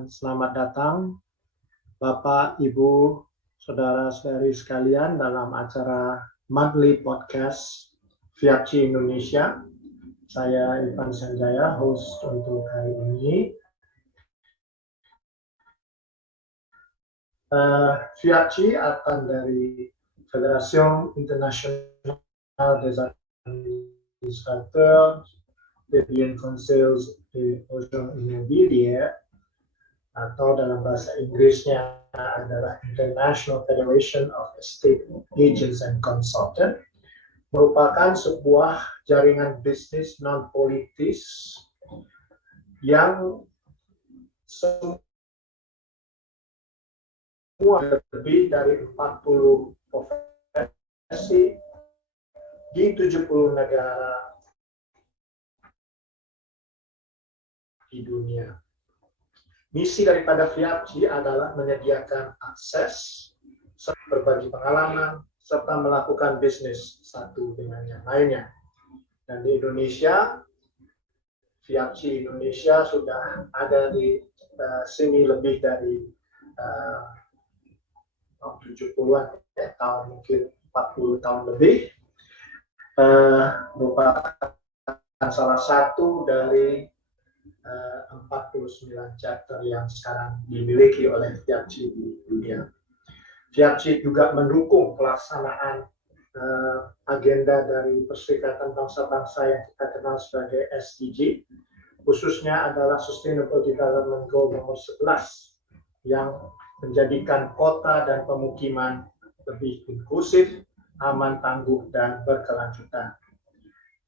dan selamat datang Bapak, Ibu, Saudara-saudari sekalian dalam acara monthly podcast FIABCI Indonesia. Saya Ivan Sanjaya, host untuk hari ini. FIABCI akan dari Federation International des Administrateurs des Biens Conseils et Agents Immobiliers, atau dalam bahasa Inggrisnya adalah International Federation of Estate Agents and Consultants, merupakan sebuah jaringan bisnis non-politis yang semua lebih dari 40 profesi di 70 negara di dunia. Misi daripada FIABCI adalah menyediakan akses, berbagi pengalaman, serta melakukan bisnis satu dengan yang lainnya. Dan di Indonesia, FIABCI Indonesia sudah ada di sini lebih dari 70-an tahun, mungkin 40 tahun lebih, merupakan salah satu dari 49 chapter yang sekarang dimiliki oleh FIABCI di dunia. FIABCI juga mendukung pelaksanaan agenda dari Perserikatan Bangsa-Bangsa yang kita kenal sebagai SDG, khususnya adalah Sustainable Development Goal nomor 11 yang menjadikan kota dan pemukiman lebih inklusif, aman, tangguh, dan berkelanjutan.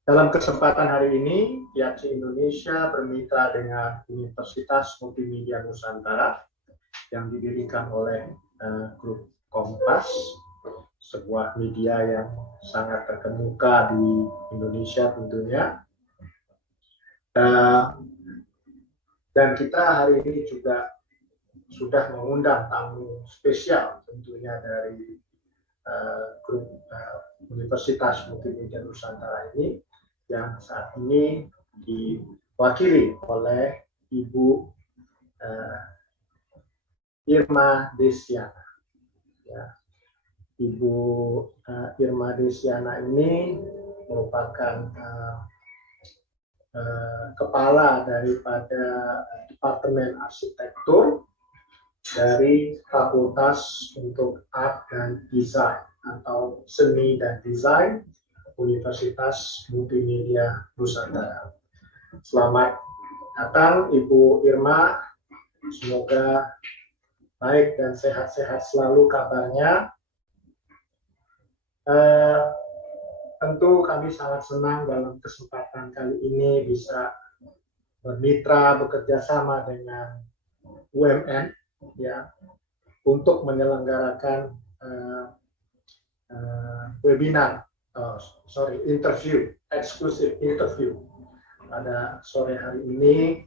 Dalam kesempatan hari ini, FIABCI Indonesia bermitra dengan Universitas Multimedia Nusantara yang didirikan oleh grup Kompas, sebuah media yang sangat terkemuka di Indonesia tentunya. Dan kita hari ini juga sudah mengundang tamu spesial tentunya dari grup Universitas Multimedia Nusantara ini, yang saat ini diwakili oleh Ibu Irma Desiana. Ya. Ibu Irma Desiana ini merupakan kepala daripada Departemen Arsitektur dari Fakultas untuk Art dan Desain atau Seni dan Desain Universitas Multimedia Nusantara. Selamat datang Ibu Irma, semoga baik dan sehat-sehat selalu kabarnya. Tentu kami sangat senang dalam kesempatan kali ini bisa bermitra, bekerja sama dengan UMN ya, untuk menyelenggarakan webinar, eksklusif interview pada sore hari ini,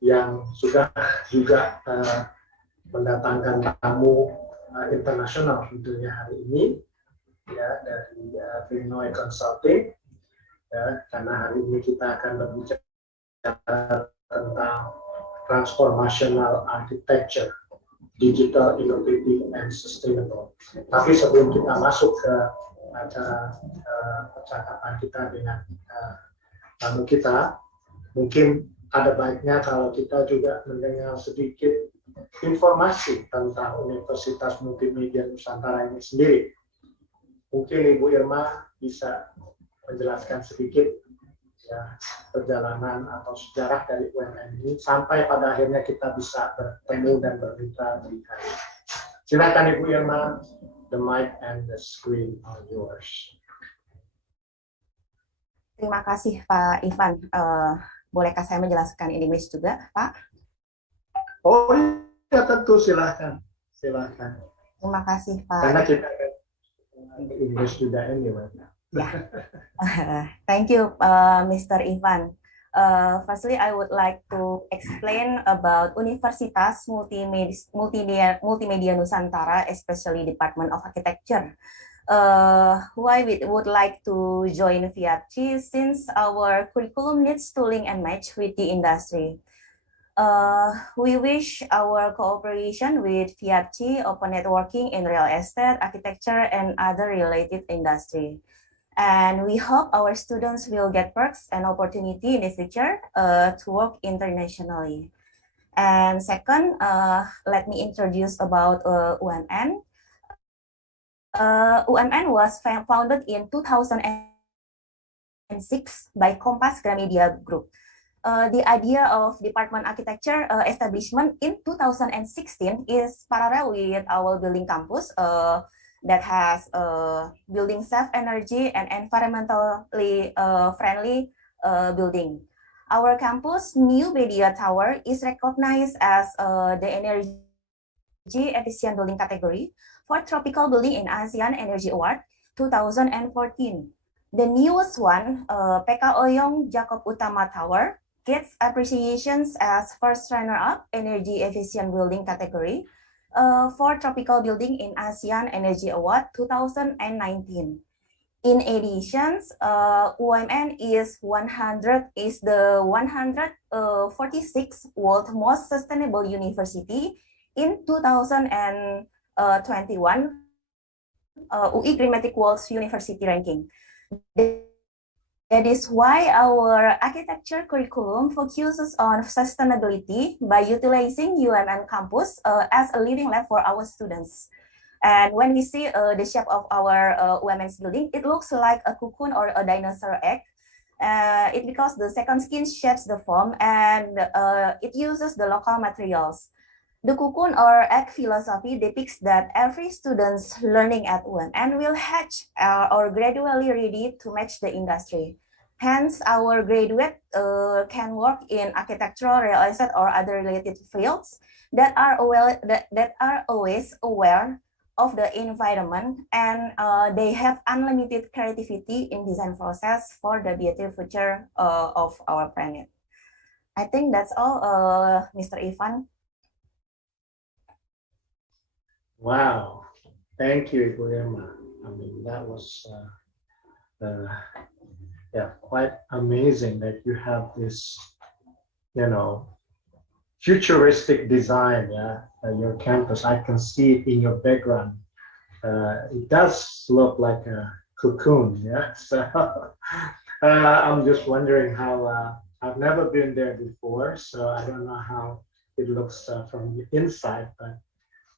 yang sudah juga mendatangkan tamu internasional tentunya hari ini ya, dari Illinois Consulting ya, karena hari ini kita akan berbicara tentang Transformational Architecture, Digital, Innovative, and Sustainable. Tapi sebelum kita masuk ke acara percakapan kita dengan tamu kita, mungkin ada baiknya kalau kita juga mendengar sedikit informasi tentang Universitas Multimedia Nusantara ini sendiri. Mungkin Ibu Irma bisa menjelaskan sedikit ya, perjalanan atau sejarah dari UMN ini sampai pada akhirnya kita bisa bertemu dan bermitra di hari ini. Silakan Ibu Irma, the mic and the screen are yours. Terima kasih Pak Ivan. Bolehkah saya menjelaskan in English juga, Pak? Oh ya, tentu, silahkan. Silahkan. Terima kasih Pak. Karena kita English juga anyway. Yeah. Thank you, Mr. Ivan. Firstly, I would like to explain about Universitas Multimedia Nusantara, especially Department of Architecture. Why we would like to join FIABCI, since our curriculum needs to link and match with the industry. We wish our cooperation with FIABCI, open networking in real estate, architecture, and other related industry. And we hope our students will get perks and opportunity in the future to work internationally. And second, let me introduce about UMN. UMN was founded in 2006 by Kompas Gramedia Group. The idea of Department Architecture establishment in 2016 is parallel with our building campus that has building safe energy and environmentally friendly building. Our campus new media tower is recognized as the energy efficient building category for tropical building in ASEAN Energy Award 2014. The newest one, PK Oyong Jakob Utama Tower, gets appreciations as first runner-up energy efficient building category for tropical building in ASEAN Energy Award 2019. In addition, UMN is the 146th world most sustainable university in 2021 UI Greenmatic World's University Ranking. That is why our architecture curriculum focuses on sustainability by utilizing UMN campus as a living lab for our students. And when we see the shape of our UMN's building, it looks like a cocoon or a dinosaur egg. It's because the second skin shapes the form and it uses the local materials. The cocoon or egg philosophy depicts that every student's learning at UMN will hatch or gradually ready to match the industry. Hence, our graduate can work in architectural, real estate, or other related fields that are always aware of the environment, and they have unlimited creativity in design process for the beautiful future of our planet. I think that's all, Mr. Ivan. Wow, thank you, Ibu Irma. I mean, that was quite amazing that you have this, futuristic design, your campus. I can see it in your background. It does look like a cocoon, yeah. So I'm just wondering how. I've never been there before, so I don't know how it looks from the inside, but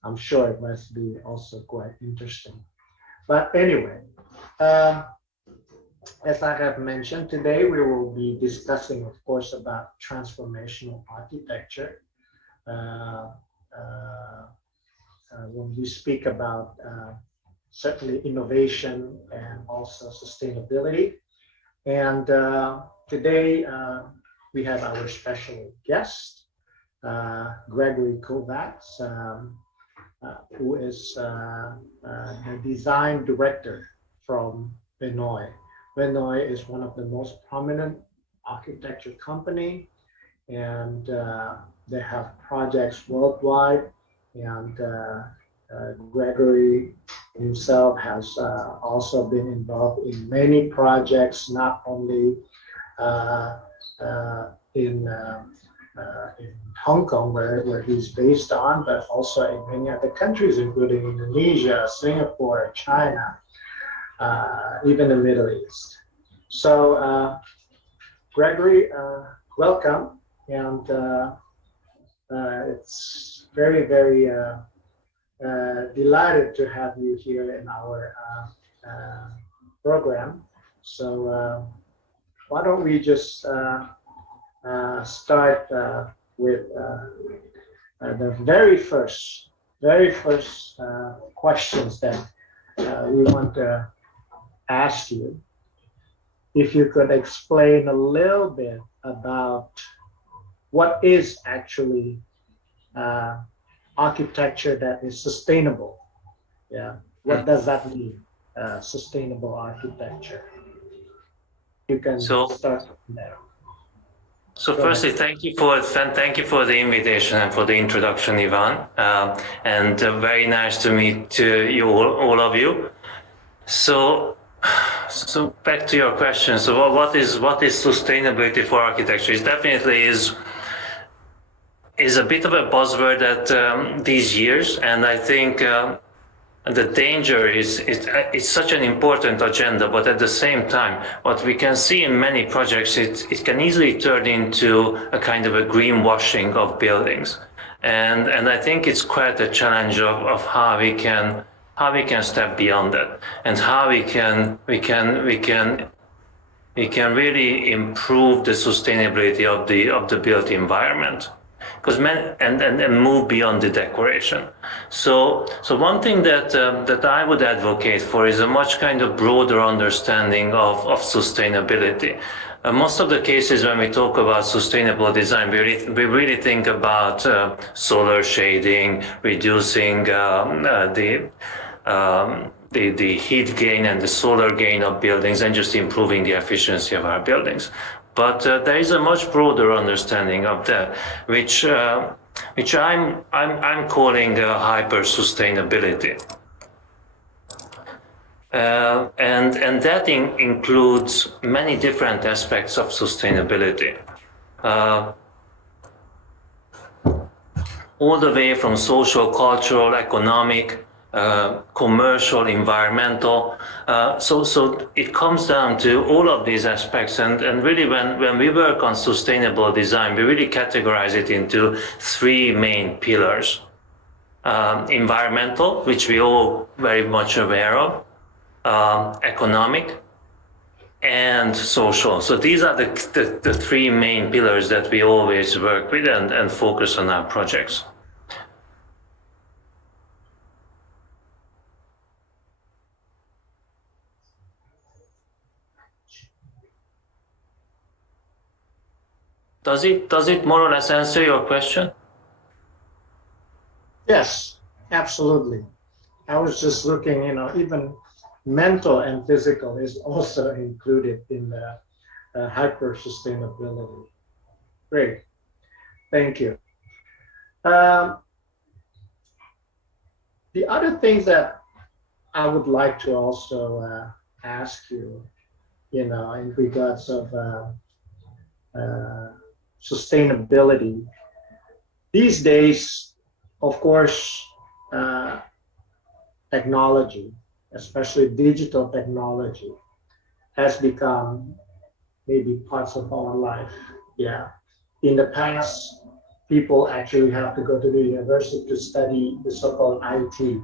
I'm sure it must be also quite interesting. But anyway, as I have mentioned today, we will be discussing, of course, about transformational architecture. When we speak about certainly innovation and also sustainability. And today we have our special guest, Gregory Kovacs, who is the design director from Benoy. Benoy is one of the most prominent architecture company, and they have projects worldwide. And Gregory himself has also been involved in many projects, not only in Hong Kong, where he's based on, but also in many other countries, including Indonesia, Singapore, China, even the Middle East. So, Gregory, welcome, and it's very, very delighted to have you here in our program. So, why don't we just start with the very first questions that we want to ask you. If you could explain a little bit about what is actually architecture that is sustainable. Yeah, what does that mean? Sustainable architecture. You can start from there. So firstly, thank you for the invitation and for the introduction, Ivan. And very nice to meet you all of you. So back to your question. So what is sustainability for architecture? It definitely is is a bit of a buzzword at these years, and I think the danger is it's such an important agenda, but at the same time, what we can see in many projects, it can easily turn into a kind of a greenwashing of buildings, and I think it's quite a challenge of how we can step beyond that, and how we can really improve the sustainability of the built environment, because and move beyond the decoration. So one thing that I would advocate for is a much kind of broader understanding of sustainability. Most of the cases when we talk about sustainable design, we really think about solar shading, reducing the heat gain and the solar gain of buildings, and just improving the efficiency of our buildings. But there is a much broader understanding of that, which I'm calling hyper sustainability, and that includes many different aspects of sustainability, all the way from social, cultural, economic, commercial, environmental. So it comes down to all of these aspects, and really when we work on sustainable design, we really categorize it into three main pillars. Environmental, which we all very much aware of, economic, and social. So these are the three main pillars that we always work with and focus on our projects. Does it more or less answer your question? Yes, absolutely. I was just looking, even mental and physical is also included in the hyper sustainability. Great, thank you. The other things that I would like to also ask you, in regards of sustainability. These days, of course, technology, especially digital technology, has become maybe parts of our life. Yeah. In the past, people actually have to go to the university to study the so-called IT.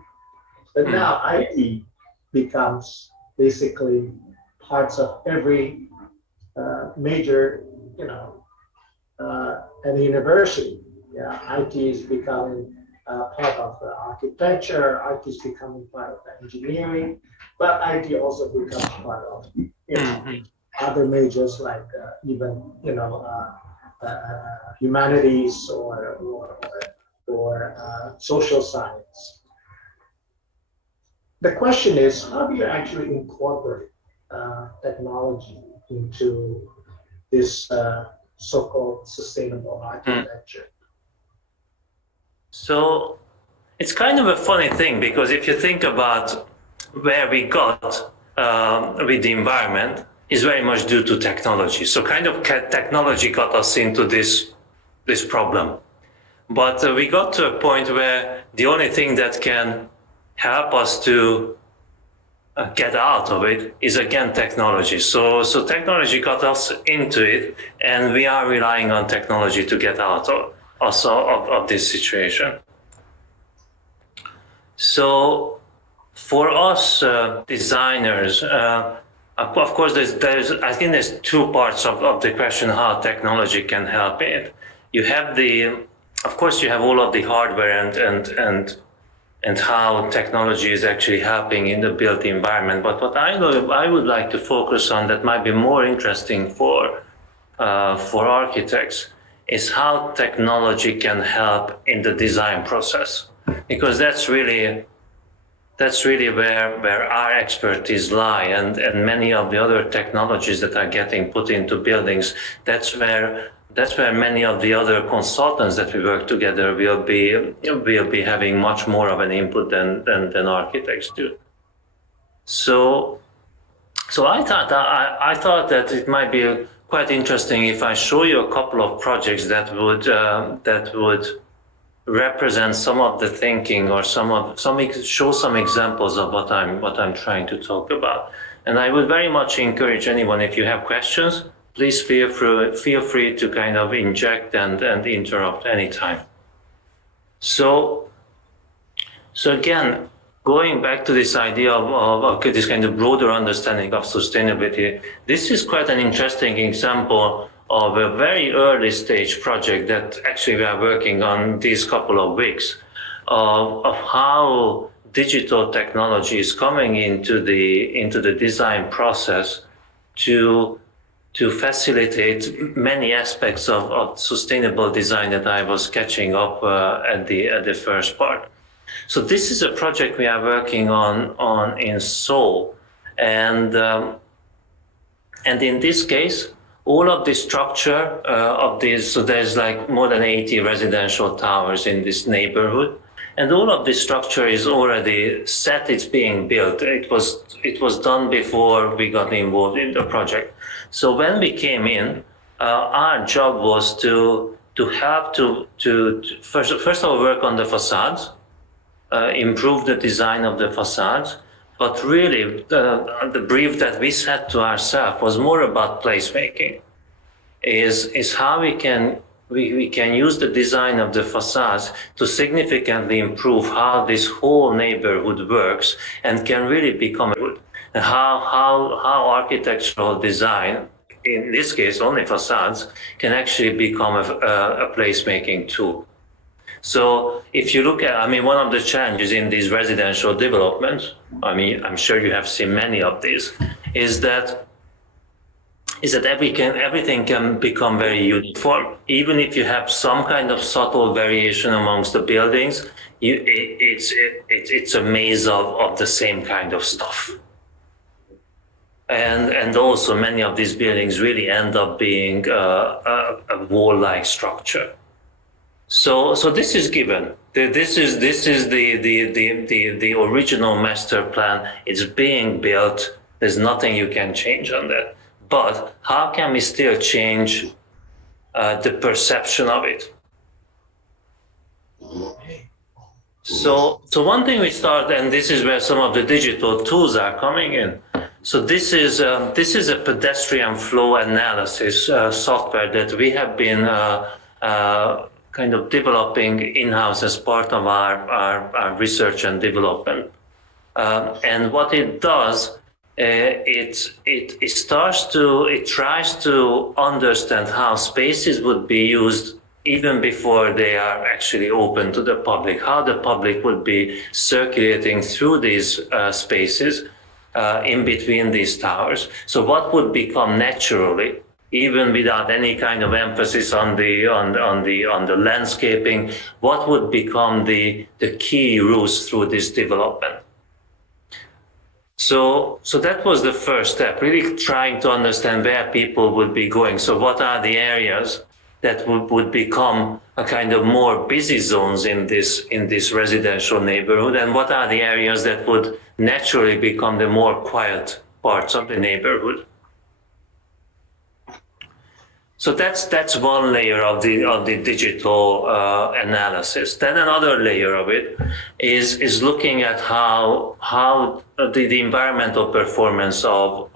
But now IT becomes basically parts of every major, at the university. Yeah, IT is becoming part of the architecture. IT is becoming part of the engineering, but IT also becomes part of other majors like even humanities or social science. The question is, how do you actually incorporate technology into this so-called sustainable architecture? So it's kind of a funny thing, because if you think about where we got with the environment, is very much due to technology. So kind of technology got us into this problem. But we got to a point where the only thing that can help us to get out of it is again technology. So technology got us into it, and we are relying on technology to get out of this situation. So for us designers, of course, I think there's two parts of the question how technology can help it. You have of course, you have all of the hardware and how technology is actually helping in the built environment. But what I would like to focus on that might be more interesting for architects is how technology can help in the design process, because that's really where our expertise lie, and many of the other technologies that are getting put into buildings, that's where many of the other consultants that we work together will be having much more of an input than architects do. So I thought that it might be quite interesting if I show you a couple of projects that would represent some of the thinking or show some examples of what I'm trying to talk about. And I would very much encourage anyone, if you have questions, please feel free to kind of inject and interrupt anytime. So again, going back to this idea of this kind of broader understanding of sustainability, this is quite an interesting example of a very early stage project that actually we are working on these couple of weeks of how digital technology is coming into the design process to facilitate many aspects of sustainable design that I was catching up at the first part. So this is a project we are working on in Seoul, and in this case, all of the structure of this, so there's like more than 80 residential towers in this neighborhood, and all of this structure is already set. It's being built. It was done before we got involved in the project. So when we came in, our job was to help to first of all work on the facades, improve the design of the facades. But really, the brief that we set to ourselves was more about placemaking. Is how we can use the design of the facades to significantly improve how this whole neighborhood works and can really become a good. And how architectural design, in this case only facades, can actually become a placemaking tool. So if you look at, I mean, one of the challenges in these residential developments, I mean, I'm sure you have seen many of these, is that everything can become very uniform. Even if you have some kind of subtle variation amongst the buildings, it's a maze of the same kind of stuff. And also many of these buildings really end up being a wall-like structure. So this is given. This is the original master plan. It's being built. There's nothing you can change on that. But how can we still change the perception of it? So one thing we start, and this is where some of the digital tools are coming in. So this is a pedestrian flow analysis software that we have been kind of developing in-house as part of our research and development. And what it does, it tries to understand how spaces would be used even before they are actually open to the public, how the public would be circulating through these spaces in between these towers. So what would become naturally, even without any kind of emphasis on the landscaping, what would become the key routes through this development? So that was the first step, really trying to understand where people would be going. So what are the areas that would become a kind of more busy zones in this residential neighborhood, and what are the areas that would naturally become the more quiet parts of the neighborhood? So that's one layer of the digital analysis. Then another layer of it is looking at how the environmental performance of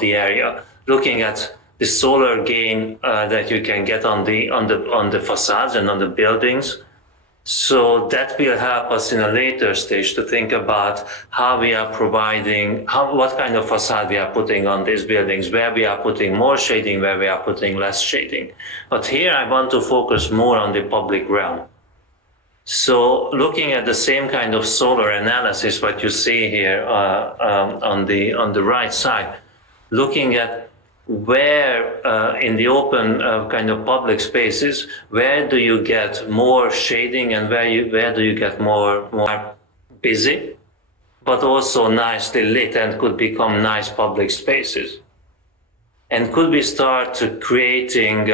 the area, looking at the solar gain that you can get on the facades and on the buildings. So that will help us in a later stage to think about how we are providing, what kind of facade we are putting on these buildings, where we are putting more shading, where we are putting less shading. But here I want to focus more on the public realm. So looking at the same kind of solar analysis, what you see here on the right side, looking at where in the open kind of public spaces, where do you get more shading and where do you get more busy, but also nicely lit and could become nice public spaces? And could we start creating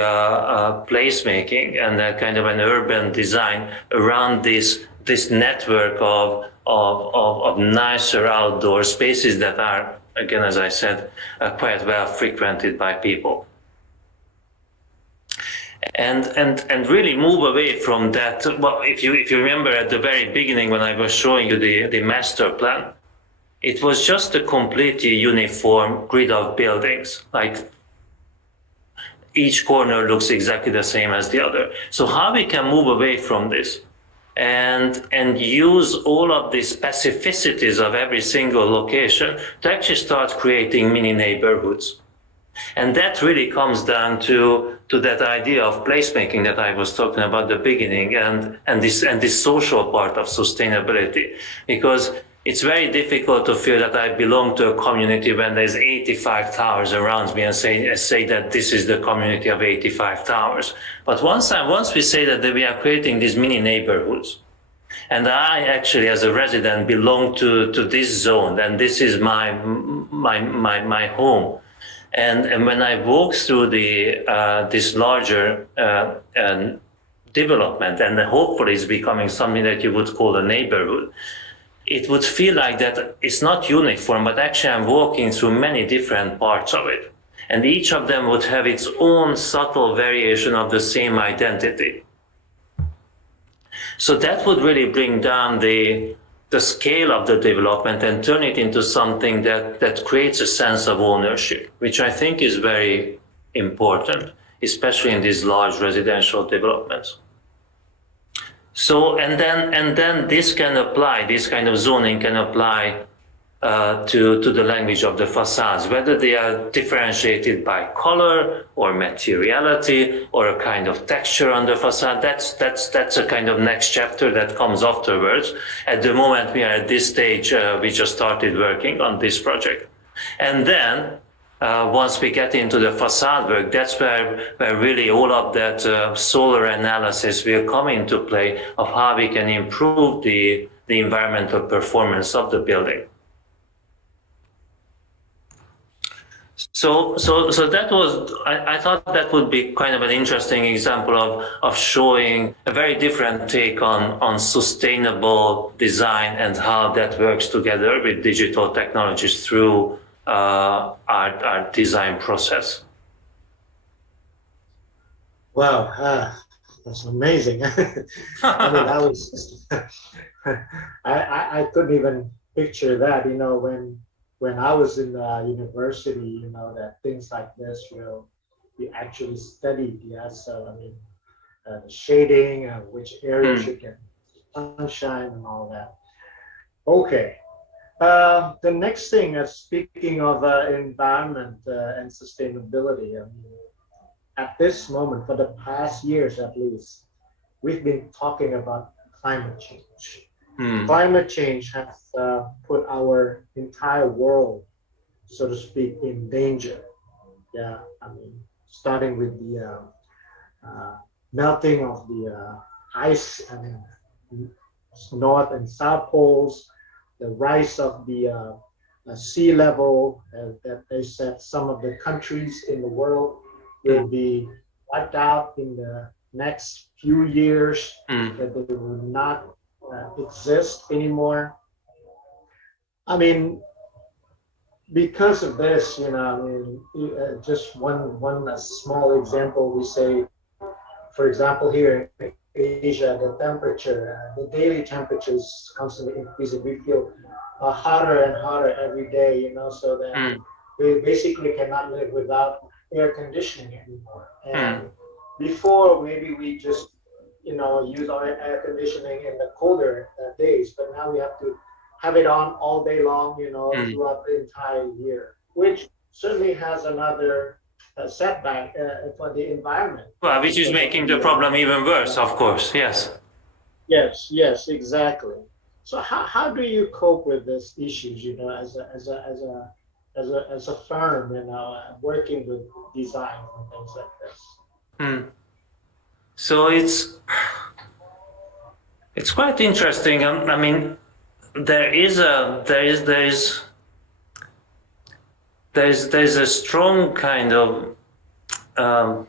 placemaking and a kind of an urban design around this network of nicer outdoor spaces that are, again, as I said, quite well frequented by people? and really move away from that. Well, if you remember at the very beginning when I was showing you the master plan, it was just a completely uniform grid of buildings, like each corner looks exactly the same as the other. So how we can move away from this and use all of the specificities of every single location to actually start creating mini neighborhoods. And that really comes down to that idea of placemaking that I was talking about at the beginning, and this social part of sustainability, because it's very difficult to feel that I belong to a community when there's 85 towers around me and say that this is the community of 85 towers. But once we say that we are creating these mini neighborhoods, and I actually, as a resident, belong to this zone, and this is my home. And when I walk through this larger development, and hopefully it's becoming something that you would call a neighborhood, it would feel like that it's not uniform, but actually I'm walking through many different parts of it. And each of them would have its own subtle variation of the same identity. So that would really bring down the scale of the development and turn it into something that creates a sense of ownership, which I think is very important, especially in these large residential developments. So, and then this can apply, this kind of zoning can apply to the language of the facades, whether they are differentiated by color or materiality or a kind of texture on the facade. That's a kind of next chapter that comes afterwards. At the moment we are at this stage, we just started working on this project. And then once we get into the facade work, that's where really all of that solar analysis will come into play of how we can improve the environmental performance of the building. So that was, I thought that would be kind of an interesting example of showing a very different take on sustainable design and how that works together with digital technologies through our design process. Wow, that's amazing. I mean, I couldn't even picture that, you know, when I was in university, you know, that things like this will be actually studied. Yeah, so I mean, the shading, which area should get sunshine and all that. Okay. The next thing, speaking of environment and sustainability, I mean, at this moment, for the past years at least, we've been talking about climate change. Climate change has put our entire world, so to speak, in danger. Yeah, I mean, starting with the melting of the ice, I mean, North and South poles, the rise of the sea level, that they said some of the countries in the world will be wiped out in the next few years, that they will not exist anymore. I mean, because of this, you know, I mean, just one small example, we say, for example, here in Asia, the temperature, the daily temperature is constantly increasing. We feel hotter and hotter every day, you know, so that we basically cannot live without air conditioning anymore. And before, maybe we just, you know, use our air conditioning in the colder days, but now we have to have it on all day long, you know, throughout the entire year, which certainly has another setback for the environment. Well, which is making the problem even worse, of course. Yes. Yes, exactly. So how do you cope with these issues, you know, as a firm, you know, working with design and things like this? So it's quite interesting. I mean, there is a strong kind of I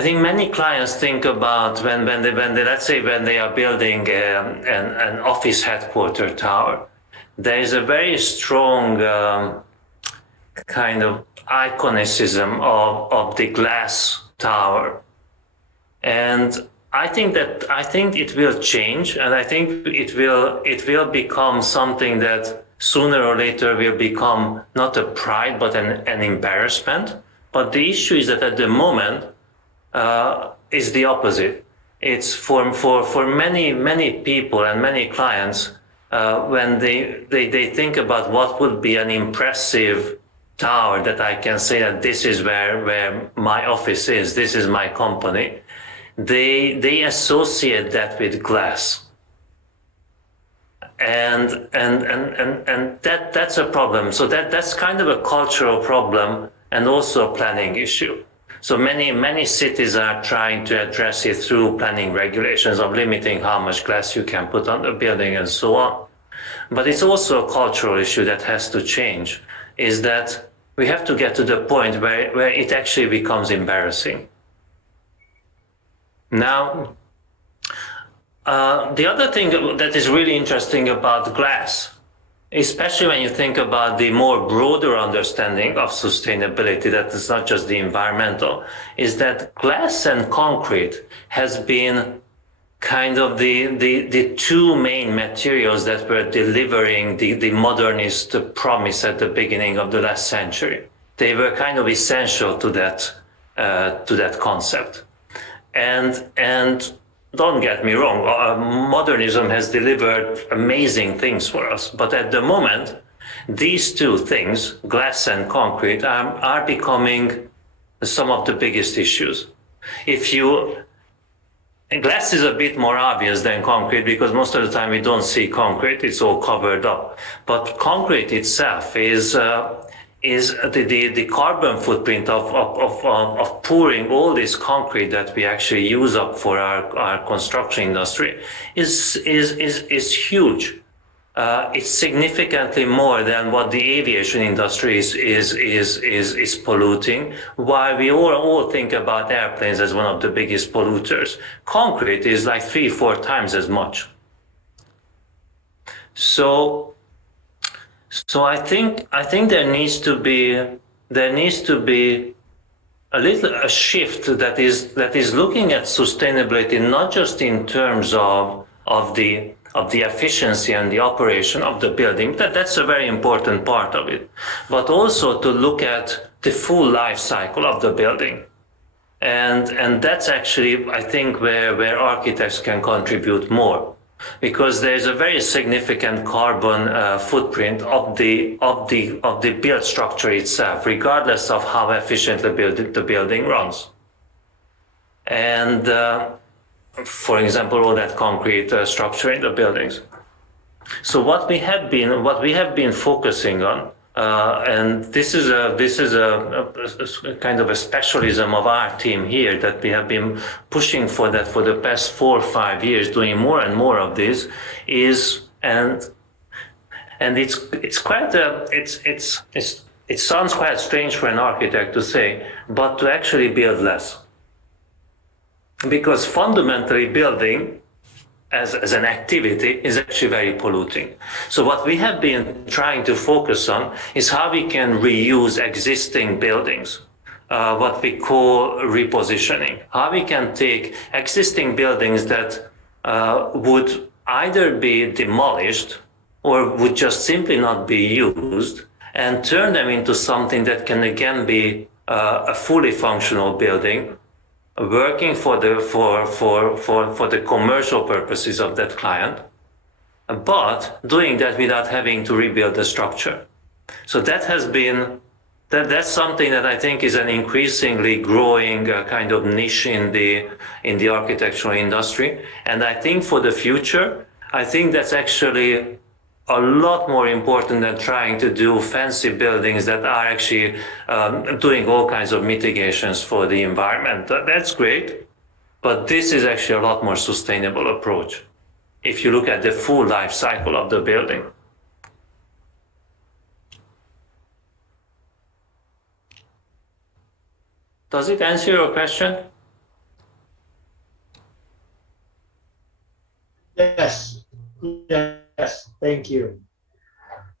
think many clients think about when they let's say when they are building an office headquarter tower, there is a very strong kind of iconicism of the glass tower. And I think it will change, and I think it will become something that sooner or later will become not a pride but an embarrassment. But the issue is that at the moment is the opposite. It's for many people and many clients, when they think about what would be an impressive tower that I can say that this is where my office is, this is my company, they associate that with glass. And that's a problem. So that's kind of a cultural problem and also a planning issue. So many cities are trying to address it through planning regulations of limiting how much glass you can put on the building and so on. But it's also a cultural issue that has to change, is that we have to get to the point where it actually becomes embarrassing. Now, the other thing that is really interesting about glass, especially when you think about the more broader understanding of sustainability, that is not just the environmental, is that glass and concrete has been kind of the two main materials that were delivering the modernist promise at the beginning of the last century. They were kind of essential to that concept. And don't get me wrong, modernism has delivered amazing things for us. But at the moment, these two things, glass and concrete, are becoming some of the biggest issues. Glass is a bit more obvious than concrete because most of the time we don't see concrete, it's all covered up. But concrete itself is the carbon footprint of pouring all this concrete that we actually use up for our construction industry is huge. It's significantly more than what the aviation industry is polluting. While we all think about airplanes as one of the biggest polluters, concrete is like 3-4 times as much. So I think there needs to be a shift that is looking at sustainability not just in terms of the efficiency and the operation of the building. That's a very important part of it, but also to look at the full life cycle of the building. And that's actually, I think, where architects can contribute more, because there's a very significant carbon footprint of the built structure itself, regardless of how efficiently the building runs. And for example, all that concrete structure in the buildings. So what we have been focusing on, and this is a kind of a specialism of our team here, that we have been pushing for that for the past 4 or 5 years, doing more and more of this, and it's quite it sounds quite strange for an architect to say, but to actually build less. Because fundamentally building as an activity is actually very polluting. So what we have been trying to focus on is how we can reuse existing buildings, what we call repositioning. How we can take existing buildings that would either be demolished or would just simply not be used, and turn them into something that can again be a fully functional building, working for the commercial purposes of that client, but doing that without having to rebuild the structure. So that's something that I think is an increasingly growing kind of niche in the architectural industry. And I think for the future, I think that's actually a lot more important than trying to do fancy buildings that are actually doing all kinds of mitigations for the environment. That's great, but this is actually a lot more sustainable approach if you look at the full life cycle of the building. Does it answer your question? Yes. Yes, thank you.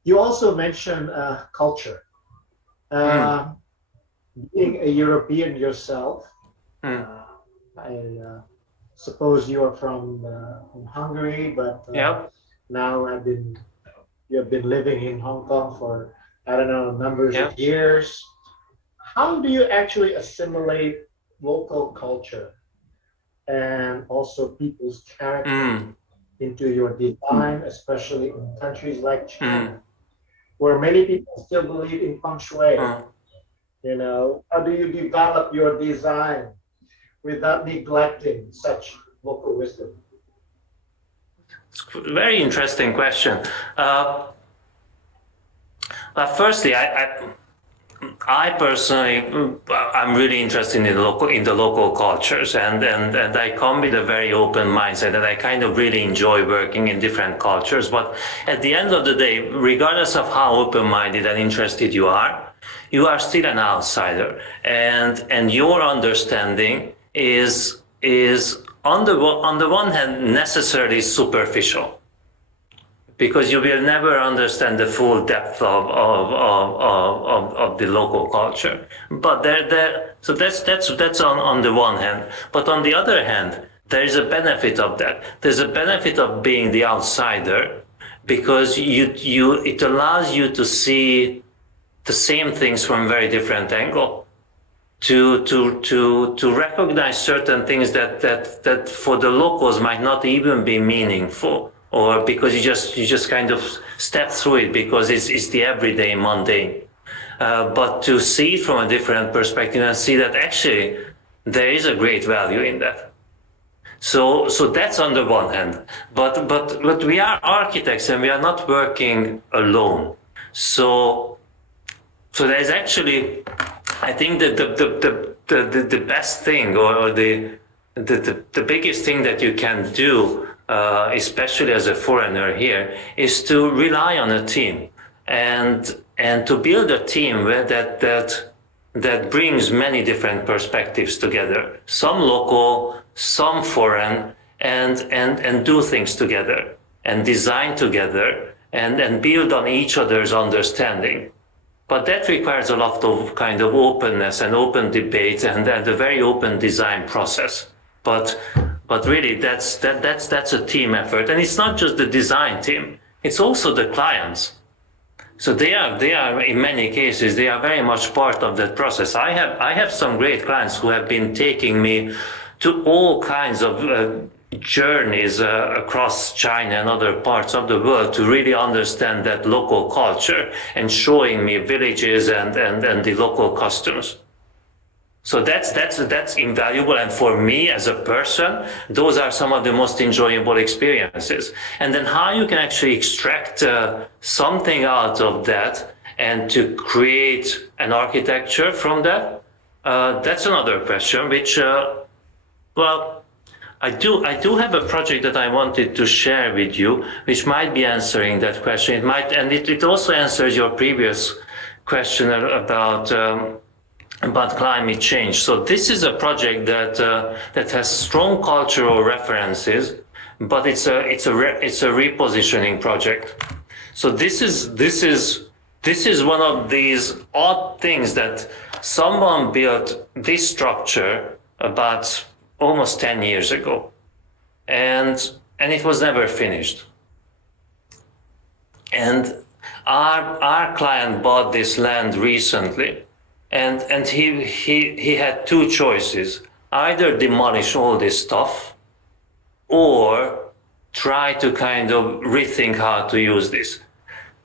You also mentioned culture. Being a European yourself, I suppose you are from Hungary, but now you have been living in Hong Kong for, I don't know, numbers of years. How do you actually assimilate local culture and also people's character into your design, especially in countries like China, where many people still believe in feng shui? You know, how do you develop your design without neglecting such local wisdom? It's a very interesting question. Firstly, I personally, I'm really interested in the local cultures, and I come with a very open mindset that I kind of really enjoy working in different cultures. But at the end of the day, regardless of how open-minded and interested you are still an outsider, and your understanding is on the one hand necessarily superficial, because you will never understand the full depth of the local culture. But so that's on the one hand. But on the other hand, there is a benefit of that. There's a benefit of being the outsider, because it allows you to see the same things from a very different angle, to recognize certain things that for the locals might not even be meaningful, or because you just kind of step through it because it's the everyday mundane. But to see it from a different perspective and see that actually there is a great value in that. So that's on the one hand. But we are architects and we are not working alone. So there's actually, I think that the best thing, or the biggest thing that you can do, especially as a foreigner here, is to rely on a team and to build a team where that brings many different perspectives together, some local, some foreign, and do things together and design together and build on each other's understanding. But that requires a lot of kind of openness and open debate and a very open design process. But really, that's a team effort, and it's not just the design team; it's also the clients. So they are in many cases they are very much part of that process. I have some great clients who have been taking me to all kinds of journeys across China and other parts of the world to really understand that local culture and showing me villages and the local customs. So that's invaluable, and for me as a person, those are some of the most enjoyable experiences. And then how you can actually extract something out of that and to create an architecture from that, that's another question. Which, I do have a project that I wanted to share with you, which might be answering that question. It might, and it also answers your previous question about climate change. So this is a project that has strong cultural references, but it's a repositioning project. So this is one of these odd things that someone built this structure about almost 10 years ago, and it was never finished. And our client bought this land recently. And he had two choices: either demolish all this stuff or try to kind of rethink how to use this.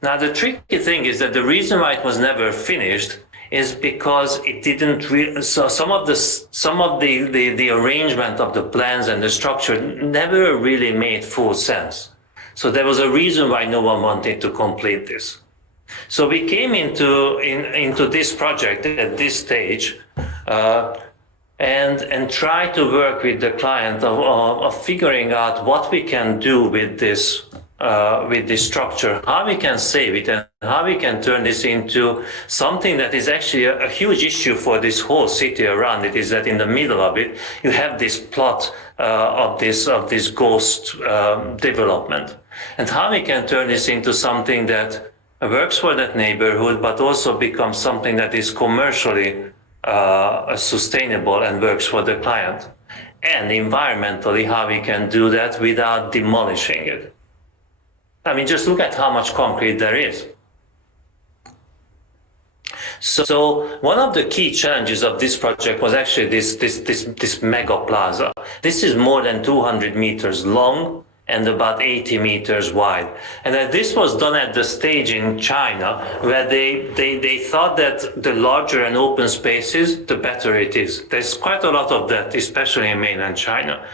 Now, the tricky thing is that the reason why it was never finished is because it didn't so some of the arrangement of the plans and the structure never really made full sense. So there was a reason why no one wanted to complete this. So we came into this project at this stage and try to work with the client of figuring out what we can do with this structure, how we can save it, and how we can turn this into something that is actually a huge issue for this whole city around it. Is that in the middle of it you have this plot of this ghost development, and how we can turn this into something that works for that neighborhood, but also becomes something that is commercially sustainable and works for the client, and environmentally how we can do that without demolishing it. I mean, just look at how much concrete there is. So one of the key challenges of this project was actually this mega plaza. This is more than 200 meters long and about 80 meters wide. And this was done at the stage in China where they thought that the larger an open spaces, the better it is. There's quite a lot of that, especially in mainland China.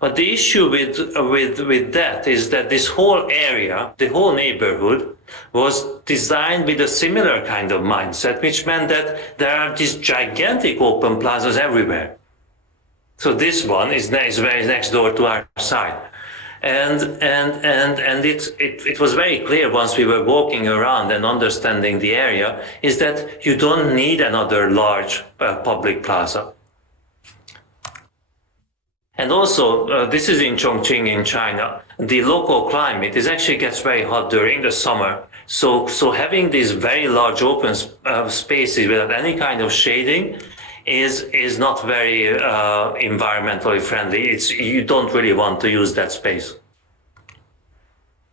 But the issue with that is that this whole area, the whole neighborhood, was designed with a similar kind of mindset, which meant that there are these gigantic open plazas everywhere. So this one is very next door to our site. And it was very clear once we were walking around and understanding the area, is that you don't need another large public plaza. And also, this is in Chongqing in China. The local climate actually gets very hot during the summer. So having these very large open spaces without any kind of shading is not very environmentally friendly. You don't really want to use that space.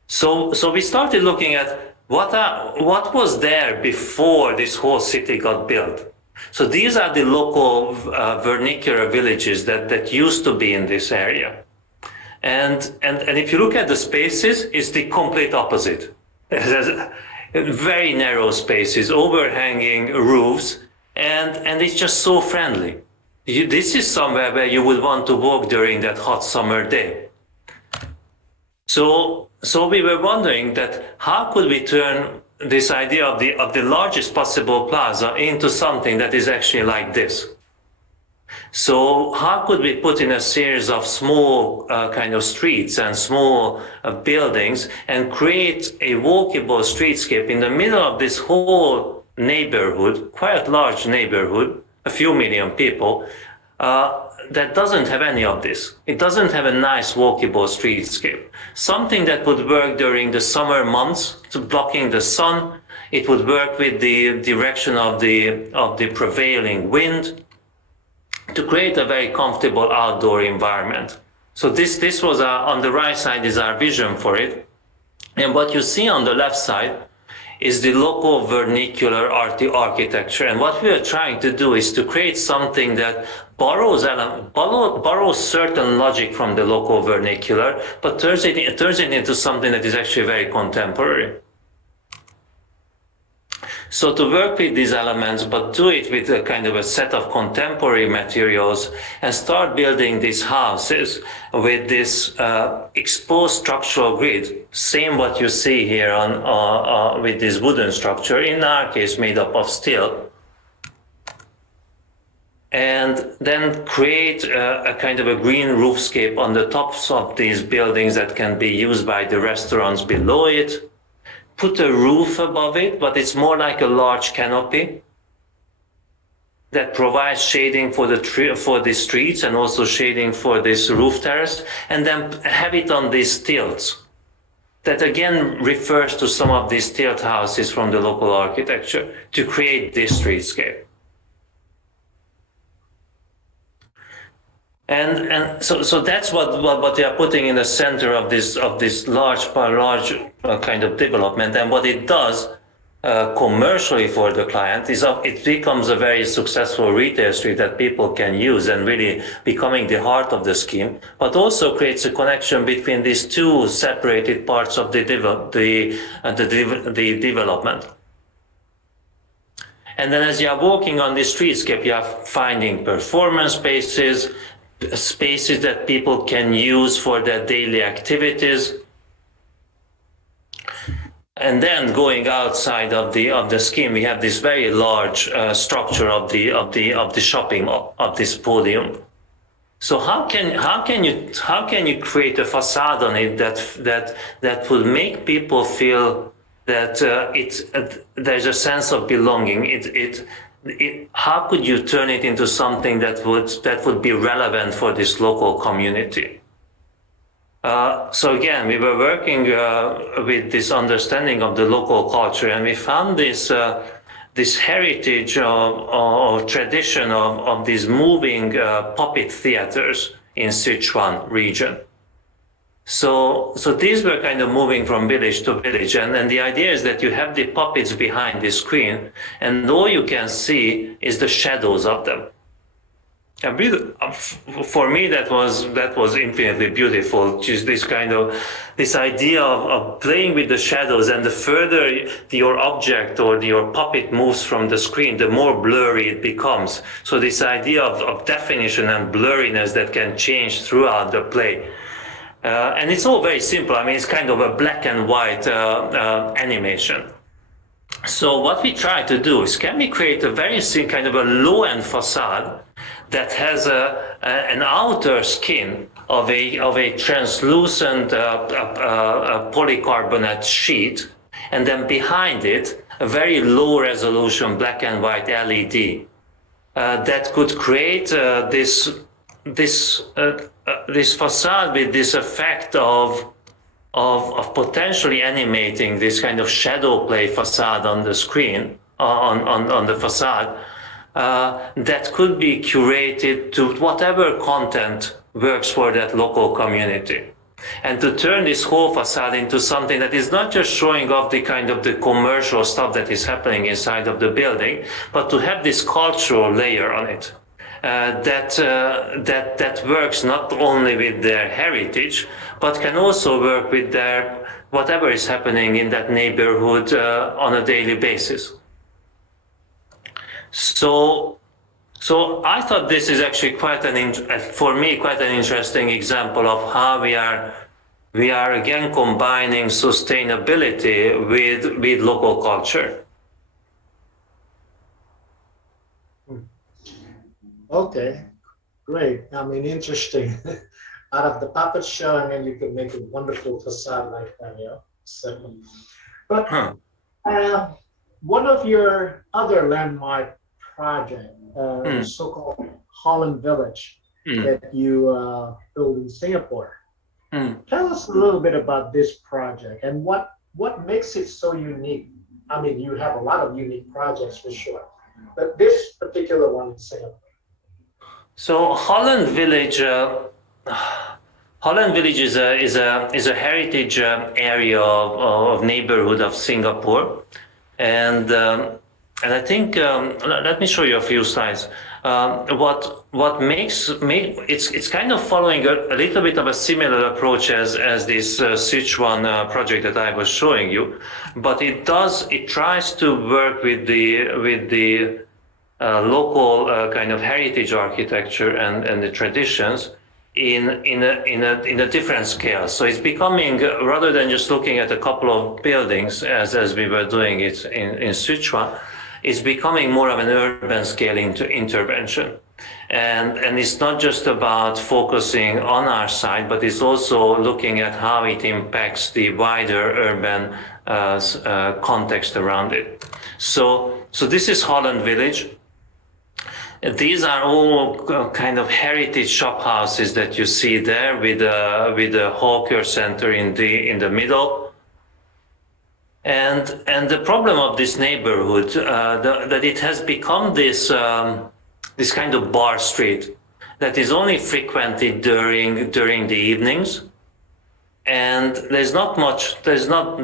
So we started looking at what was there before this whole city got built. So these are the local vernacular villages that used to be in this area. And if you look at the spaces, it's the complete opposite. Very narrow spaces, overhanging roofs, and it's just so friendly. This is somewhere where you would want to walk during that hot summer day. So we were wondering that how could we turn this idea of the largest possible plaza into something that is actually like this. So how could we put in a series of small kind of streets and small buildings and create a walkable streetscape in the middle of this whole neighborhood, quite large neighborhood, a few million people, that doesn't have any of this. It doesn't have a nice walkable streetscape. Something that would work during the summer months, blocking the sun. It would work with the direction of the prevailing wind to create a very comfortable outdoor environment. So this was on the right side is our vision for it. And what you see on the left side is the local vernacular architecture. And what we are trying to do is to create something that borrows certain logic from the local vernacular, but turns it into something that is actually very contemporary. So to work with these elements, but do it with a kind of a set of contemporary materials and start building these houses with this exposed structural grid, same what you see here on with this wooden structure, in our case made up of steel, and then create a kind of a green roofscape on the tops of these buildings that can be used by the restaurants below it. Put a roof above it, but it's more like a large canopy that provides shading for the streets and also shading for this roof terrace, and then have it on these stilts. That again refers to some of these tilt houses from the local architecture to create this streetscape. And so that's what they are putting in the center of this large kind of development. And what it does commercially for the client is it becomes a very successful retail street that people can use and really becoming the heart of the scheme, but also creates a connection between these two separated parts of the development. And then as you are walking on the streetscape, you are finding performance spaces that people can use for their daily activities, and then going outside of the scheme, we have this very large structure of the shopping mall, of this podium. So how can you create a facade on it that will make people feel that there's a sense of belonging? How could you turn it into something that would be relevant for this local community? So again, we were working with this understanding of the local culture, and we found this this heritage or tradition of these moving puppet theaters in Sichuan region. So these were kind of moving from village to village, and the idea is that you have the puppets behind the screen, and all you can see is the shadows of them. And for me, that was infinitely beautiful. Just this idea of playing with the shadows, and the further your object or your puppet moves from the screen, the more blurry it becomes. So this idea of definition and blurriness that can change throughout the play. And it's all very simple. I mean, it's kind of a black and white animation. So what we try to do is, can we create a very kind of a low-end facade that has an outer skin of a translucent polycarbonate sheet, and then behind it a very low resolution black and white LED that could create this facade with this effect of potentially animating this kind of shadow play facade on the screen, on the facade, that could be curated to whatever content works for that local community. And to turn this whole facade into something that is not just showing off the kind of the commercial stuff that is happening inside of the building, but to have this cultural layer on it. That works not only with their heritage, but can also work with their whatever is happening in that neighborhood on a daily basis. So I thought this is actually for me quite an interesting example of how we are again combining sustainability with local culture. Okay, great. I mean, interesting. Out of the puppet show, and then you could make a wonderful facade like that, yeah. So, but one of your other landmark project, so-called Holland Village, that you built in Singapore. Tell us a little bit about this project and what makes it so unique. I mean, you have a lot of unique projects for sure, but this particular one in Singapore. So Holland Village is a heritage area of neighborhood of Singapore, and I think let me show you a few slides. What makes it's kind of following a little bit of a similar approach as this Sichuan project that I was showing you, but it tries to work with the local kind of heritage architecture and the traditions in a different scale. So it's becoming, rather than just looking at a couple of buildings as we were doing it in Sichuan, it's becoming more of an urban scale intervention. And it's not just about focusing on our side, but it's also looking at how it impacts the wider urban context around it. So this is Holland Village. These are all kind of heritage shop houses that you see there, with the hawker center in the middle. And the problem of this neighborhood that it has become this kind of bar street that is only frequented during the evenings, and there's not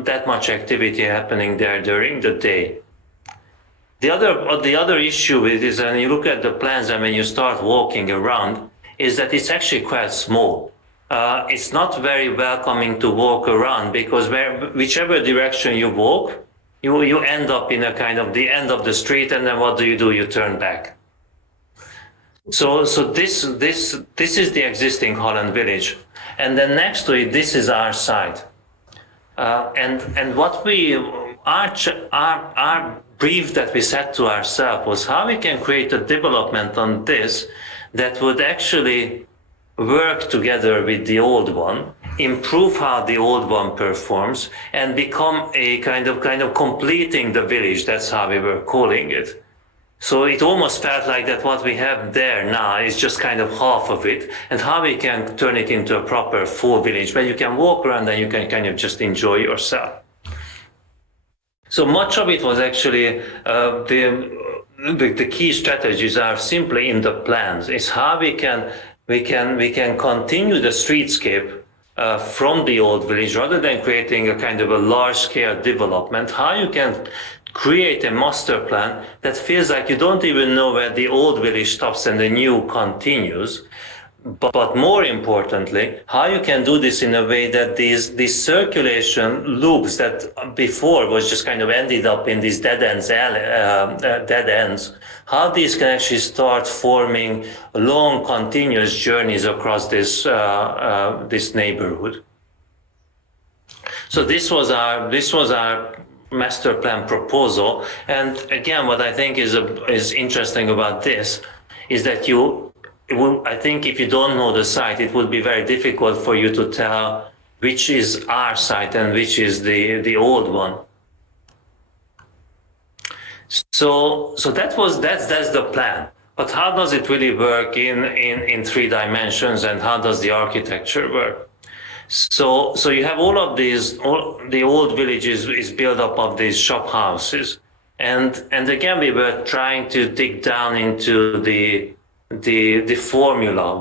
that much activity happening there during the day. The other issue with it is, when you look at the plans and when you start walking around, is that it's actually quite small. It's not very welcoming to walk around, because whichever direction you walk, you end up in a kind of the end of the street, and then what do? You turn back. So this is the existing Holland Village, and then next to it, this is our side, and what our brief that we set to ourselves was how we can create a development on this that would actually work together with the old one, improve how the old one performs, and become a kind of completing the village. That's how we were calling it. So it almost felt like that what we have there now is just kind of half of it, and how we can turn it into a proper full village where you can walk around and you can kind of just enjoy yourself. So much of it was actually the key strategies are simply in the plans. It's how we can continue the streetscape from the old village rather than creating a kind of a large-scale development. How you can create a master plan that feels like you don't even know where the old village stops and the new continues. But more importantly, how you can do this in a way that these circulation loops that before was just kind of ended up in these dead ends, how these can actually start forming long continuous journeys across this neighborhood. So this was our master plan proposal. And again, what I think is interesting about this is that I think if you don't know the site, it would be very difficult for you to tell which is our site and which is the old one. So that's the plan. But how does it really work in 3 dimensions, and how does the architecture work? So you have all of these. The old village is built up of these shop houses, and again we were trying to dig down into the formula.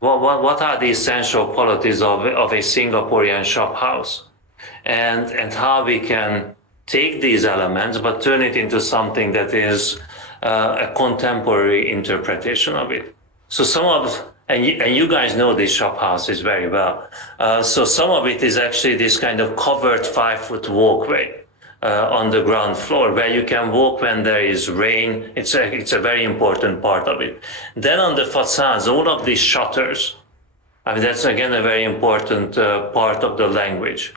What are the essential qualities of a Singaporean shop house, and how we can take these elements but turn it into something that is a contemporary interpretation of it. So and you guys know these shop houses very well. So some of it is actually this kind of covered 5-foot walkway on the ground floor, where you can walk when there is rain. It's a very important part of it. Then on the facades, all of these shutters. I mean, that's again a very important part of the language.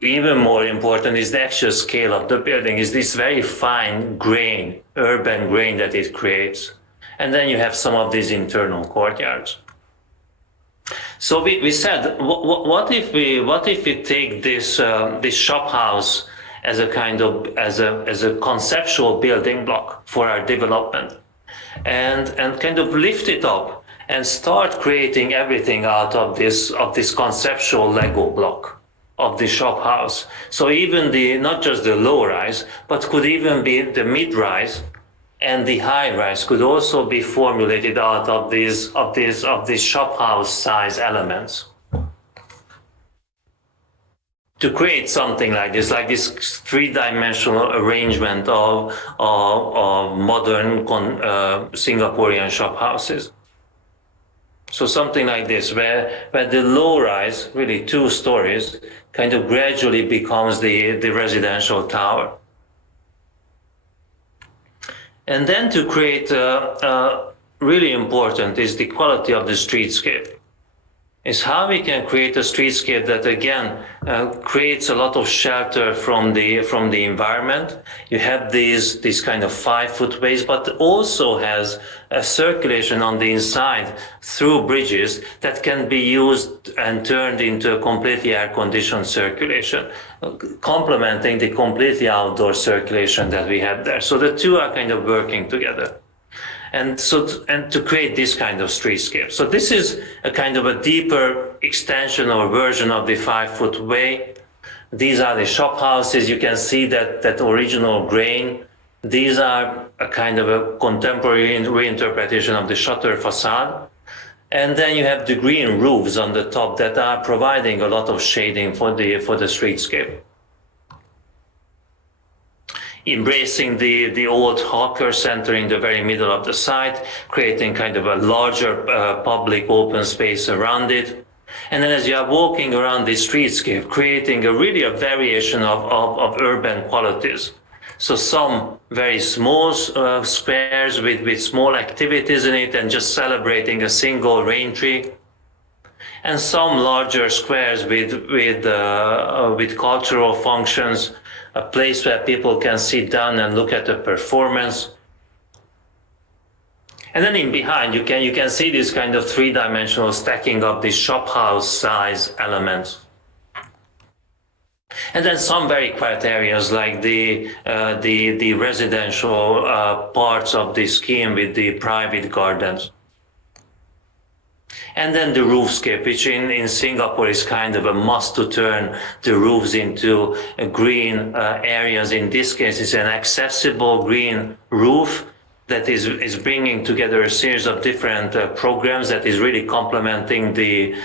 Even more important is the actual scale of the building, is this very fine grain, urban grain that it creates. And then you have some of these internal courtyards. So we said, what if we take this shop house as a kind of as a conceptual building block for our development, and kind of lift it up and start creating everything out of this conceptual Lego block of the shop house. So even not just the low rise, but could even be the mid rise. And the high rise could also be formulated out of these shop house size elements to create something like this 3-dimensional arrangement of modern Singaporean shop houses. So something like this, where the low rise, really 2 stories, kind of gradually becomes the residential tower. And then to create, really important is the quality of the streetscape. Is how we can create a streetscape that again creates a lot of shelter from the environment. You have these kind of 5-foot ways, but also has a circulation on the inside through bridges that can be used and turned into a completely air-conditioned circulation, complementing the completely outdoor circulation that we have there. So the two are kind of working together. And to create this kind of streetscape. So this is a kind of a deeper extension or version of the 5-foot way. These are the shop houses. You can see that original grain. These are a kind of a contemporary reinterpretation of the shutter facade. And then you have the green roofs on the top that are providing a lot of shading for the streetscape. Embracing the old hawker center in the very middle of the site, creating kind of a larger public open space around it. And then as you are walking around the streetscape, creating a variation of urban qualities. So some very small squares with small activities in it and just celebrating a single rain tree. And some larger squares with cultural functions, a place where people can sit down and look at a performance. And then in behind, you can see this kind of 3-dimensional stacking of the shop house size elements. And then some very quiet areas like the residential parts of the scheme with the private gardens. And then the roofscape, which in Singapore is kind of a must to turn the roofs into green areas. In this case, it's an accessible green roof that is bringing together a series of different programs that is really complementing the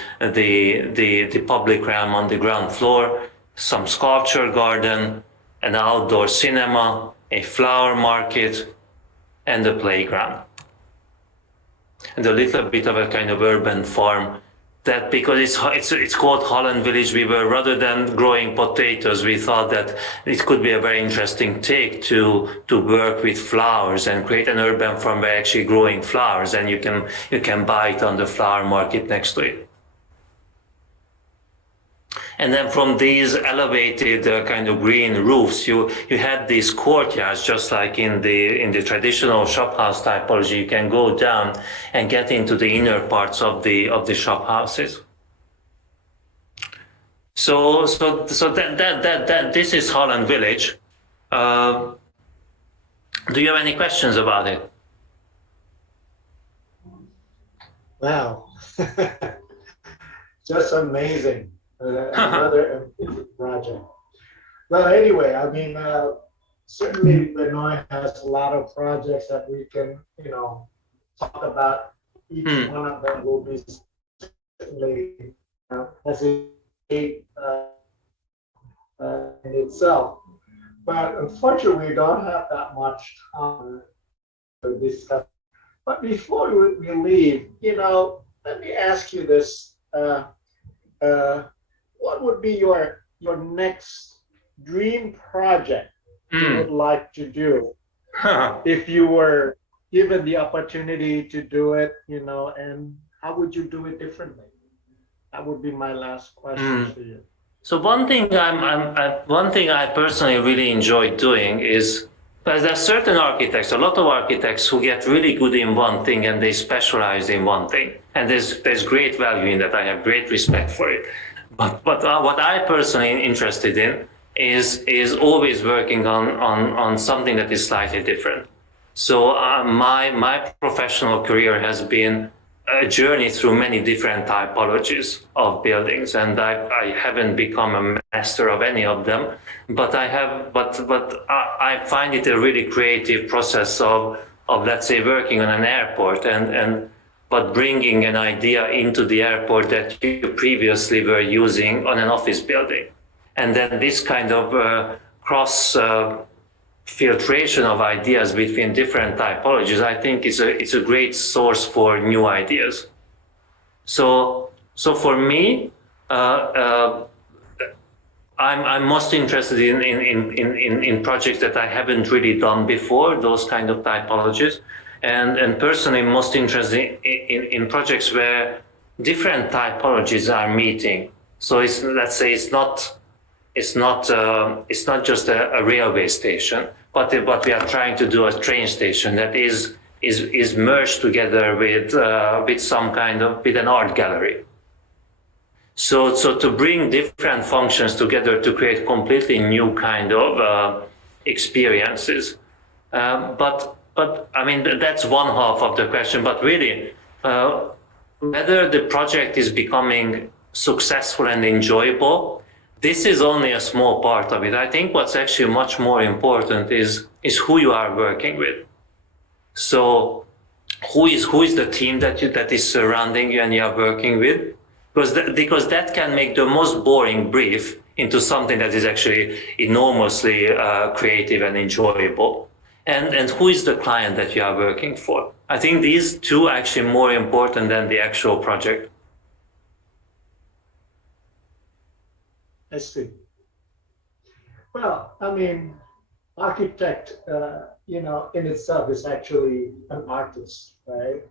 public realm on the ground floor. Some sculpture garden, an outdoor cinema, a flower market, and a playground. And a little bit of a kind of urban farm. That because it's called Holland Village, we were, rather than growing potatoes, we thought that it could be a very interesting take to work with flowers and create an urban farm by actually growing flowers, and you can buy it on the flower market next to it. And then from these elevated kind of green roofs, you had these courtyards, just like in the traditional shop house typology. You can go down and get into the inner parts of the shop houses. So that this is Holland Village. Do you have any questions about it? Wow, just amazing. Another project. Well, anyway, I mean, certainly Benoit has a lot of projects that we can, talk about. Each one of them will be certainly has a in itself. But unfortunately, we don't have that much time to discuss. But before we leave, let me ask you this. What would be your next dream project you would like to do if you were given the opportunity to do it, and how would you do it differently? That would be my last question for you. So one thing I personally really enjoy doing is, because there's certain architects, a lot of architects who get really good in one thing and they specialize in one thing, and there's great value in that. I have great respect for it. But what I personally am interested in is always working on something that is slightly different. So my professional career has been a journey through many different typologies of buildings, and I haven't become a master of any of them, but I find it a really creative process of let's say working on an airport but bringing an idea into the airport that you previously were using on an office building. And then this kind of cross filtration of ideas between different typologies, I think it's a great source for new ideas. So for me, I'm most interested in projects that I haven't really done before, those kind of typologies. And personally, most interested in projects where different typologies are meeting. So let's say it's not just a railway station, but we are trying to do a train station that is merged together with some kind of with an art gallery. So to bring different functions together to create completely new kind of experiences, But I mean, that's one half of the question, but really, whether the project is becoming successful and enjoyable, this is only a small part of it. I think what's actually much more important is who you are working with. So who is the team that is surrounding you and you are working with? Because that can make the most boring brief into something that is actually enormously creative and enjoyable. And who is the client that you are working for? I think these two are actually more important than the actual project. I see. Well, I mean, architect, in itself is actually an artist, right?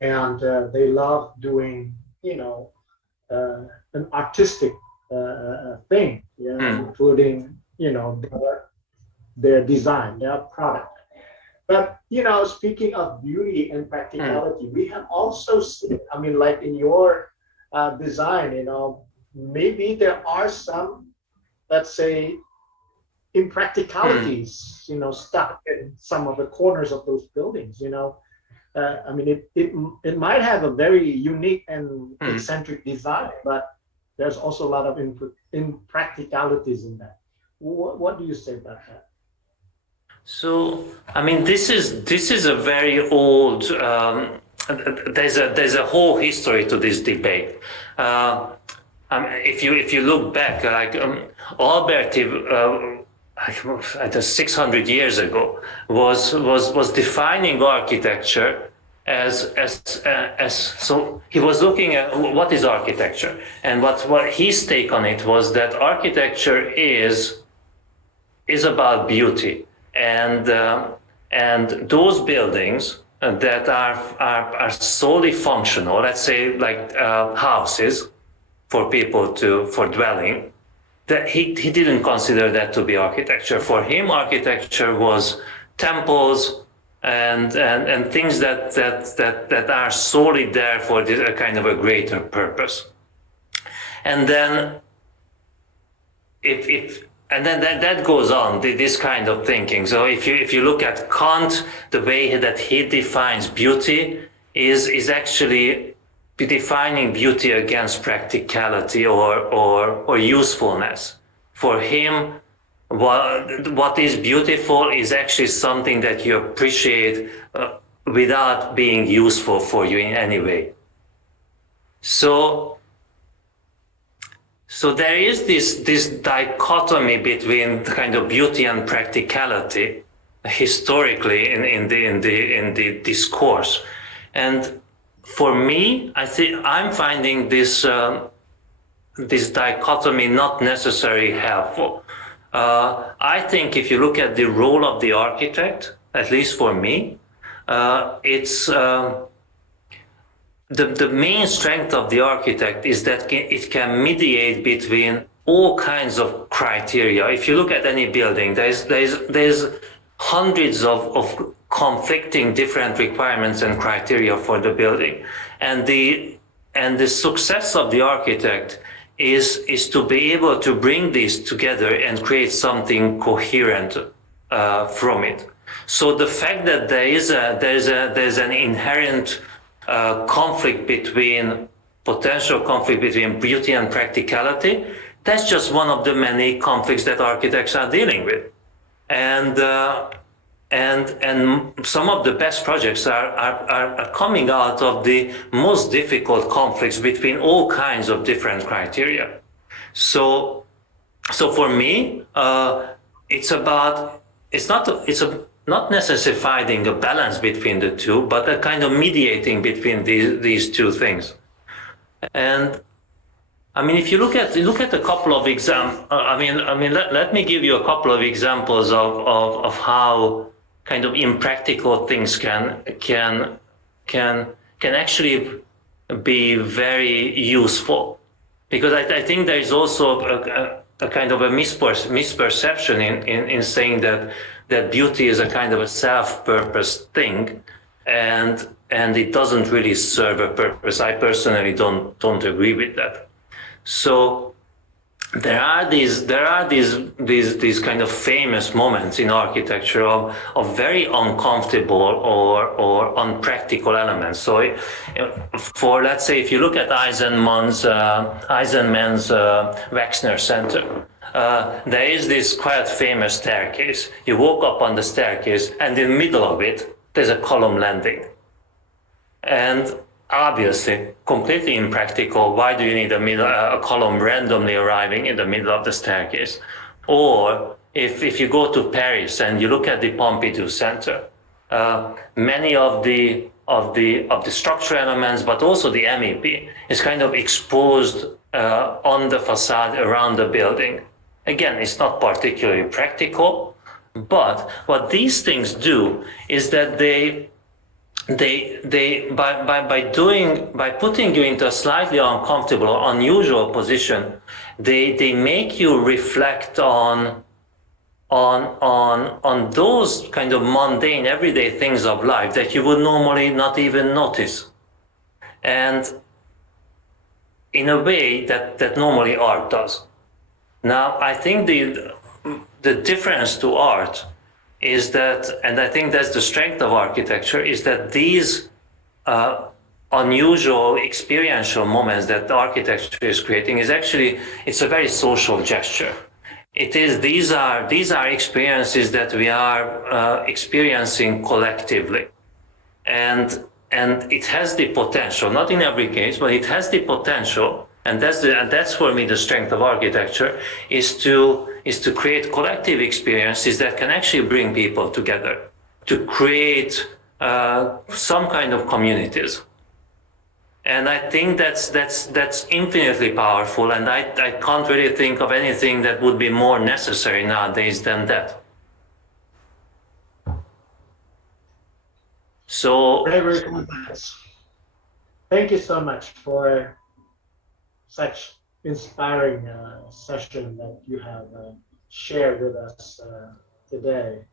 And they love doing, an artistic thing, including, their design, their product. But, speaking of beauty and practicality, we have also seen, I mean, like in your design, maybe there are some, let's say, impracticalities, stuck in some of the corners of those buildings, I mean, it might have a very unique and eccentric design, but there's also a lot of impracticalities in that. What do you say about that? So, I mean, this is a very old. There's a whole history to this debate. If you look back, like Alberti, 600 years ago, was defining architecture as so he was looking at what is architecture, and what his take on it was that architecture is about beauty, and those buildings that are solely functional, let's say like houses for people for dwelling, that he didn't consider that to be architecture. For him, architecture was temples and things that are solely there for a kind of a greater purpose. And then that goes on, this kind of thinking. So if you look at Kant, the way that he defines beauty is actually defining beauty against practicality or usefulness. For him, what is beautiful is actually something that you appreciate without being useful for you in any way. So there is this dichotomy between kind of beauty and practicality historically in the discourse, and for me, I'm finding this dichotomy not necessarily helpful. I think if you look at the role of the architect, at least for me, it's the main strength of the architect is that it can mediate between all kinds of criteria. If you look at any building, there's hundreds of conflicting different requirements and criteria for the building, and the success of the architect is to be able to bring these together and create something coherent from it. So the fact that there's an inherent potential conflict between beauty and practicality, that's just one of the many conflicts that architects are dealing with, and some of the best projects are coming out of the most difficult conflicts between all kinds of different criteria. So for me, it's not necessarily finding a balance between the two, but a kind of mediating between these two things. And I mean, if you look at a couple of examples, let me give you a couple of examples of how kind of impractical things can actually be very useful, because I think there is also a kind of a misperception in saying that beauty is a kind of a self-purpose thing, and it doesn't really serve a purpose. I personally don't agree with that. So there are these kind of famous moments in architecture of very uncomfortable or unpractical elements. So for, let's say, if you look at Eisenman's Wexner Center, there is this quite famous staircase. You walk up on the staircase, and in the middle of it, there's a column landing. And obviously, completely impractical. Why do you need a column randomly arriving in the middle of the staircase? Or if you go to Paris and you look at the Pompidou Center, many of the structural elements, but also the MEP, is kind of exposed on the facade around the building. Again, it's not particularly practical, but what these things do is that by putting you into a slightly uncomfortable or unusual position, they make you reflect on those kind of mundane everyday things of life that you would normally not even notice, and in a way that normally art does. Now, I think the difference to art is that, and I think that's the strength of architecture, is that these unusual experiential moments that the architecture is creating is actually, it's a very social gesture. It is, these are experiences that we are experiencing collectively. And it has the potential, not in every case, but it has the potential, and that's for me the strength of architecture, is to create collective experiences that can actually bring people together, to create some kind of communities. And I think that's infinitely powerful, and I can't really think of anything that would be more necessary nowadays than that. So very complex. Thank you so much for such inspiring session that you have shared with us today.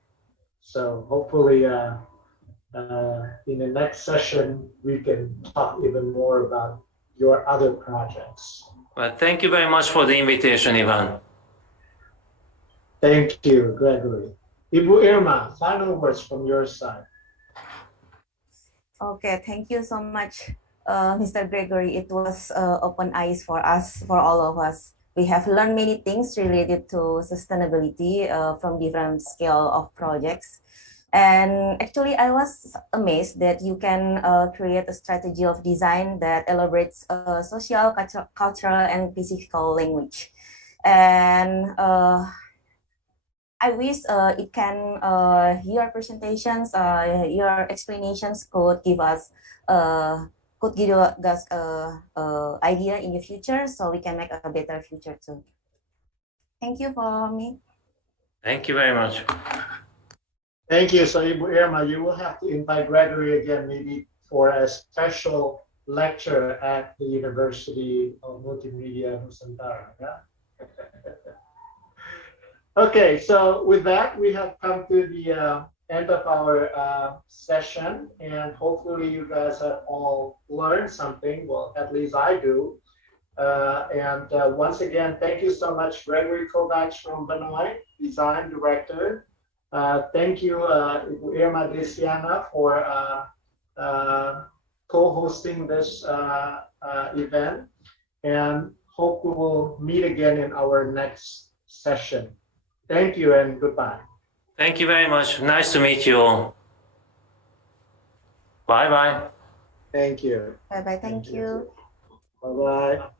So hopefully in the next session, we can talk even more about your other projects. Well, thank you very much for the invitation, Ivan. Thank you, Gregory. Ibu Irma, final words from your side. Okay, thank you so much, Mr. Gregory. It was open eyes for us, for all of us. We have learned many things related to sustainability from different scale of projects. And actually, I was amazed that you can create a strategy of design that elaborates social, cultural, and physical language. And I wish it can, your presentations, your explanations could give us idea in the future, so we can make a better future too. Thank you for me. Thank you very much. Thank you. So Ibu Irma, you will have to invite Gregory again, maybe for a special lecture at the University of Multimedia Nusantara. Yeah? Okay, so with that, we have come to the end of our session, and hopefully you guys have all learned something. Well, at least I do. And once again, thank you so much, Gregory Kovacs from Benoit, Design Director. Thank you, Ibu Irma Desiana, for co-hosting this event, and hope we will meet again in our next session. Thank you and goodbye. Thank you very much. Nice to meet you all. Bye-bye. Thank you. Bye-bye. Thank you. Bye-bye.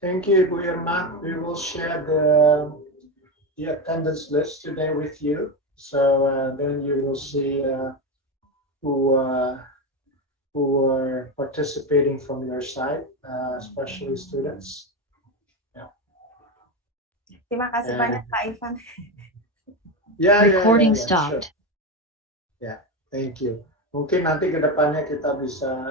Thank you, Ibu Irma. We will share the attendance list today with you. So then you will see who are participating from your side, especially students. Yeah. Terima kasih banyak, Pak Ivan. Recording stopped. Sure. Yeah, thank you. Mungkin nanti ke depannya kita bisa